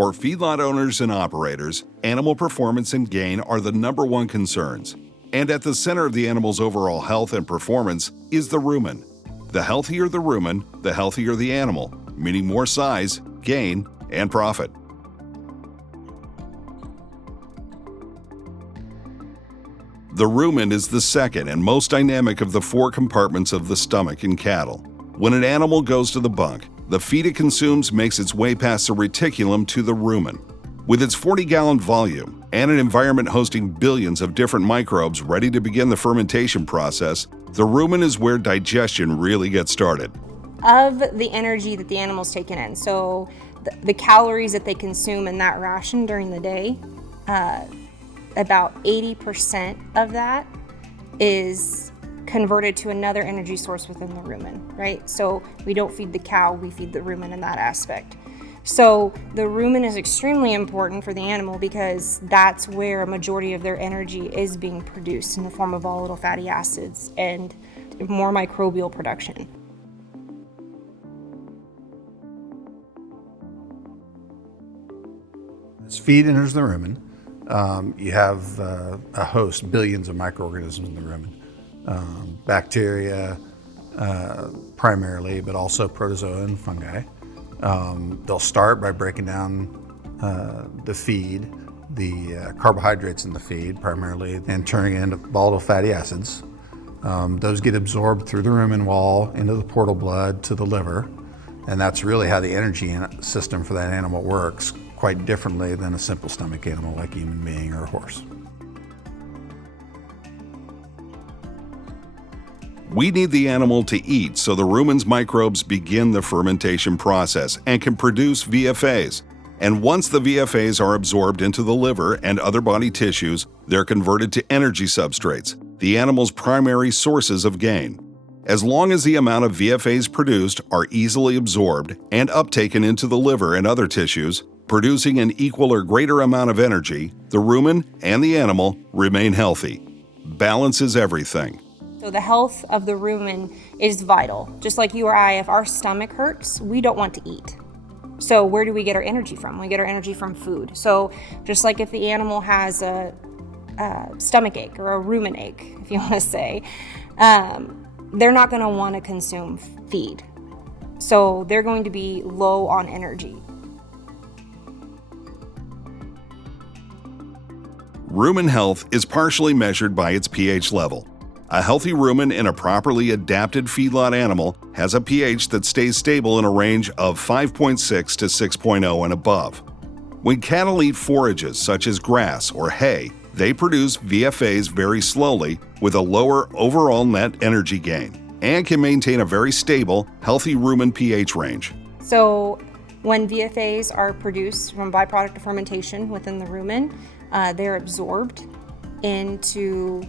For feedlot owners and operators, animal performance and gain are the number one concerns. And at the center of the animal's overall health and performance is the rumen. The healthier the rumen, the healthier the animal, meaning more size, gain, and profit. The rumen is the second and most dynamic of the four compartments of the stomach in cattle. When an animal goes to the bunk, the feed it consumes makes its way past the reticulum to the rumen. With its 40-gallon volume and an environment hosting billions of different microbes ready to begin the fermentation process, the rumen is where digestion really gets started. Of the energy that the animal's taken in, so the calories that they consume in that ration during the day, about 80% of that is converted to another energy source within the rumen, right? So we don't feed the cow, we feed the rumen in that aspect. So the rumen is extremely important for the animal because that's where a majority of their energy is being produced in the form of volatile fatty acids and more microbial production. As feed enters the rumen, you have a host, billions of microorganisms in the rumen. Bacteria primarily, but also protozoa and fungi. They'll start by breaking down the feed, the carbohydrates in the feed primarily, and turning it into volatile fatty acids. Those get absorbed through the rumen wall into the portal blood to the liver, and that's really how the energy system for that animal works, quite differently than a simple stomach animal like a human being or a horse. We need the animal to eat so the rumen's microbes begin the fermentation process and can produce VFAs. And once the VFAs are absorbed into the liver and other body tissues, they're converted to energy substrates, the animal's primary sources of gain. As long as the amount of VFAs produced are easily absorbed and uptaken into the liver and other tissues, producing an equal or greater amount of energy, the rumen and the animal remain healthy. Balance is everything. So the health of the rumen is vital. Just like you or I, if our stomach hurts, we don't want to eat. So where do we get our energy from? We get our energy from food. So just like if the animal has a stomach ache or a rumen ache, if you want to say, they're not going to want to consume feed. So they're going to be low on energy. Rumen health is partially measured by its pH level. A healthy rumen in a properly adapted feedlot animal has a pH that stays stable in a range of 5.6 to 6.0 and above. When cattle eat forages such as grass or hay, they produce VFAs very slowly with a lower overall net energy gain and can maintain a very stable, healthy rumen pH range. So when VFAs are produced from byproduct of fermentation within the rumen, they're absorbed into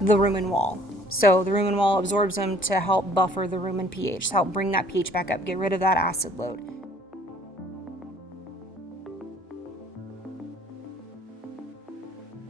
the rumen wall. So the rumen wall absorbs them to help buffer the rumen pH, to help bring that pH back up, get rid of that acid load.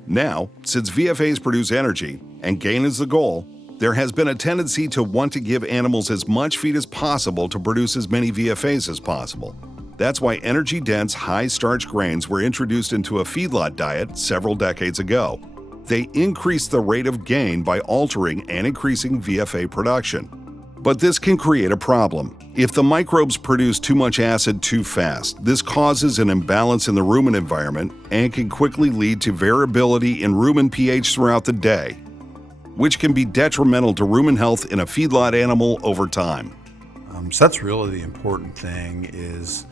Now, since VFAs produce energy and gain is the goal, there has been a tendency to want to give animals as much feed as possible to produce as many VFAs as possible. That's why energy-dense, high-starch grains were introduced into a feedlot diet several decades ago. They increased the rate of gain by altering and increasing VFA production. But this can create a problem. If the microbes produce too much acid too fast, this causes an imbalance in the rumen environment and can quickly lead to variability in rumen pH throughout the day, which can be detrimental to rumen health in a feedlot animal over time. So that's really the important thing is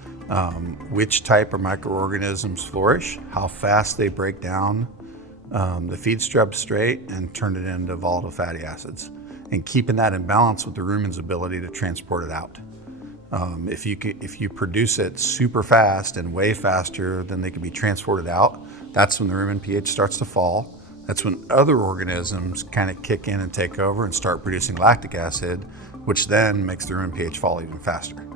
which type of microorganisms flourish, how fast they break down the feed substrate and turn it into volatile fatty acids, and keeping that in balance with the rumen's ability to transport it out. If you produce it super fast and way faster than they can be transported out, that's when the rumen pH starts to fall. That's when other organisms kind of kick in and take over and start producing lactic acid, which then makes the rumen pH fall even faster.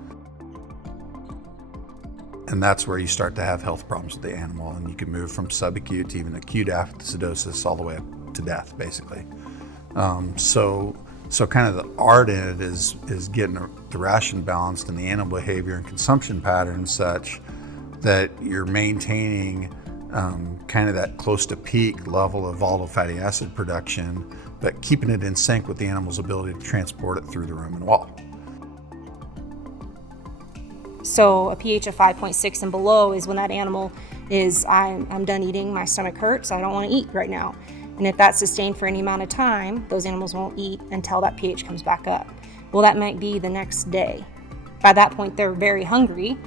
And that's where you start to have health problems with the animal, and you can move from sub-acute to even acute acidosis all the way up to death, basically. So kind of the art in it is getting the ration balanced and the animal behavior and consumption patterns such that you're maintaining kind of that close to peak level of volatile fatty acid production, but keeping it in sync with the animal's ability to transport it through the rumen wall. So a pH of 5.6 and below is when that animal is, I'm done eating, my stomach hurts, I don't want to eat right now. And if that's sustained for any amount of time, those animals won't eat until that pH comes back up. Well, that might be the next day. By that point, they're very hungry,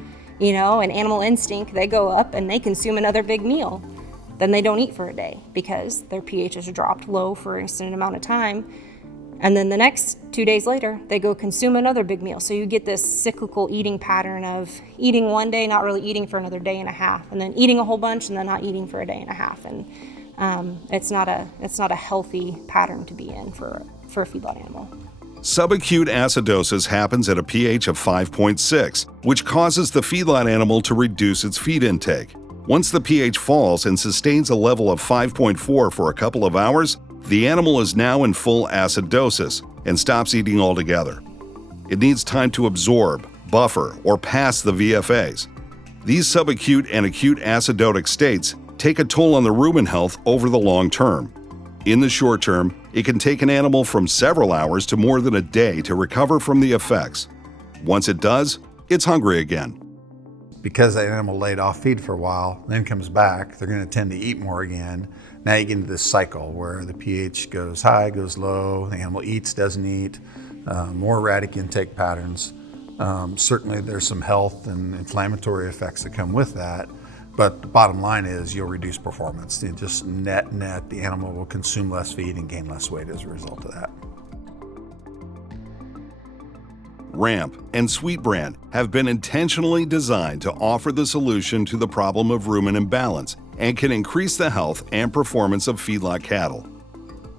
and animal instinct, they go up and they consume another big meal. Then they don't eat for a day because their pH has dropped low for an extended amount of time. And then the next 2 days later, they go consume another big meal. So you get this cyclical eating pattern of eating one day, not really eating for another day and a half, and then eating a whole bunch and then not eating for a day and a half. And it's not a healthy pattern to be in for a feedlot animal. Sub-acute acidosis happens at a pH of 5.6, which causes the feedlot animal to reduce its feed intake. Once the pH falls and sustains a level of 5.4 for a couple of hours, the animal is now in full acidosis and stops eating altogether. It needs time to absorb, buffer, or pass the VFAs. These subacute and acute acidotic states take a toll on the rumen health over the long term. In the short term, it can take an animal from several hours to more than a day to recover from the effects. Once it does, it's hungry again. Because that animal laid off feed for a while, then comes back, they're going to tend to eat more again. Now you get into this cycle where the pH goes high, goes low, the animal eats, doesn't eat, more erratic intake patterns. Certainly there's some health and inflammatory effects that come with that, but the bottom line is you'll reduce performance. It just net, the animal will consume less feed and gain less weight as a result of that. RAMP and Sweet Bran have been intentionally designed to offer the solution to the problem of rumen imbalance and can increase the health and performance of feedlot cattle.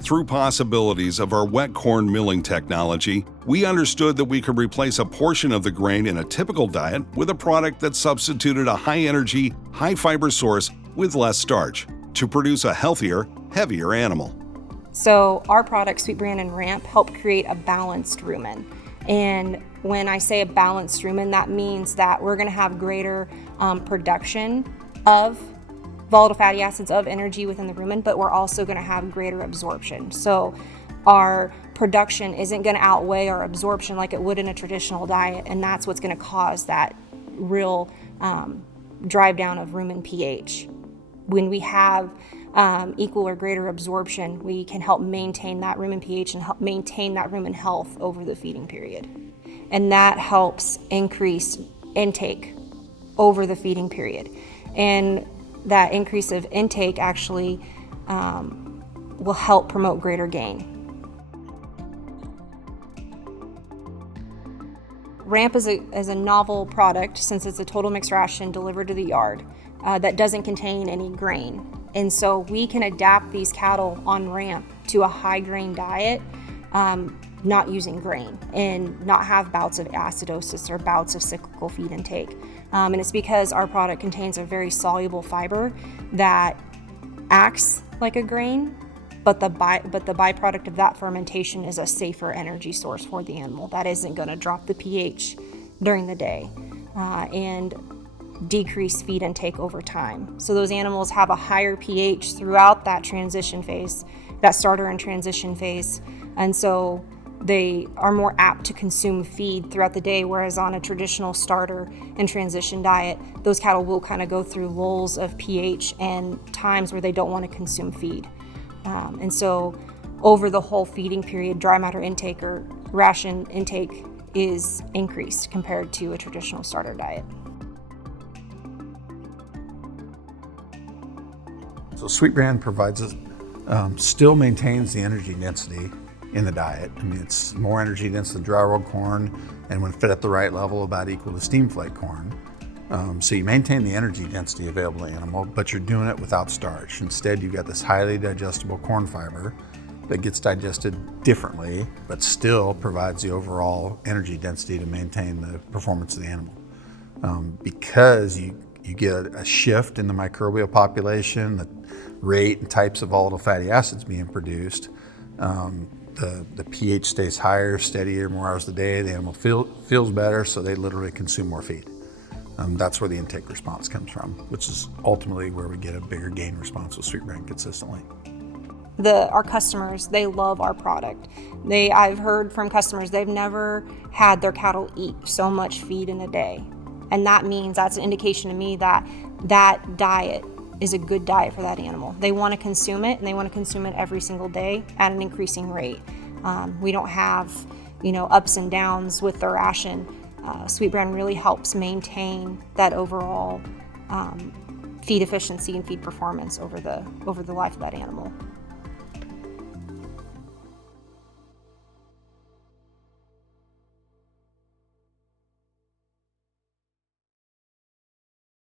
Through possibilities of our wet corn milling technology, we understood that we could replace a portion of the grain in a typical diet with a product that substituted a high-energy, high-fiber source with less starch to produce a healthier, heavier animal. So our product, Sweet Bran and RAMP, help create a balanced rumen. And when I say a balanced rumen, that means that we're going to have greater production of volatile fatty acids, of energy within the rumen, but we're also going to have greater absorption. So our production isn't going to outweigh our absorption like it would in a traditional diet, and that's what's going to cause that real drive down of rumen pH. When we have equal or greater absorption, we can help maintain that rumen pH and help maintain that rumen health over the feeding period. And that helps increase intake over the feeding period. And that increase of intake actually will help promote greater gain. RAMP is a novel product since it's a total mixed ration delivered to the yard that doesn't contain any grain. And so we can adapt these cattle on RAMP to a high grain diet, not using grain, and not have bouts of acidosis or bouts of cyclical feed intake. And it's because our product contains a very soluble fiber that acts like a grain, but the byproduct of that fermentation is a safer energy source for the animal that isn't going to drop the pH during the day and decrease feed intake over time. So those animals have a higher pH throughout that transition phase, that starter and transition phase, and so they are more apt to consume feed throughout the day, whereas on a traditional starter and transition diet, those cattle will kind of go through lulls of pH and times where they don't want to consume feed. And so over the whole feeding period, dry matter intake or ration intake is increased compared to a traditional starter diet. So Sweet Bran provides us, still maintains the energy density in the diet. I mean, it's more energy dense than dry rolled corn, and when fed at the right level, about equal to steam flake corn. So you maintain the energy density available to the animal, but you're doing it without starch. Instead, you've got this highly digestible corn fiber that gets digested differently, but still provides the overall energy density to maintain the performance of the animal. Because you get a shift in the microbial population, the rate and types of volatile fatty acids being produced, the pH stays higher, steadier, more hours a day, the animal feels better, so they literally consume more feed. That's where the intake response comes from, which is ultimately where we get a bigger gain response with Sweet Bran consistently. Our customers, they love our product. I've heard from customers, they've never had their cattle eat so much feed in a day. And that's an indication to me that that diet is a good diet for that animal. They want to consume it, and they want to consume it every single day at an increasing rate. We don't have, ups and downs with the ration. Sweet Bran really helps maintain that overall feed efficiency and feed performance over the life of that animal.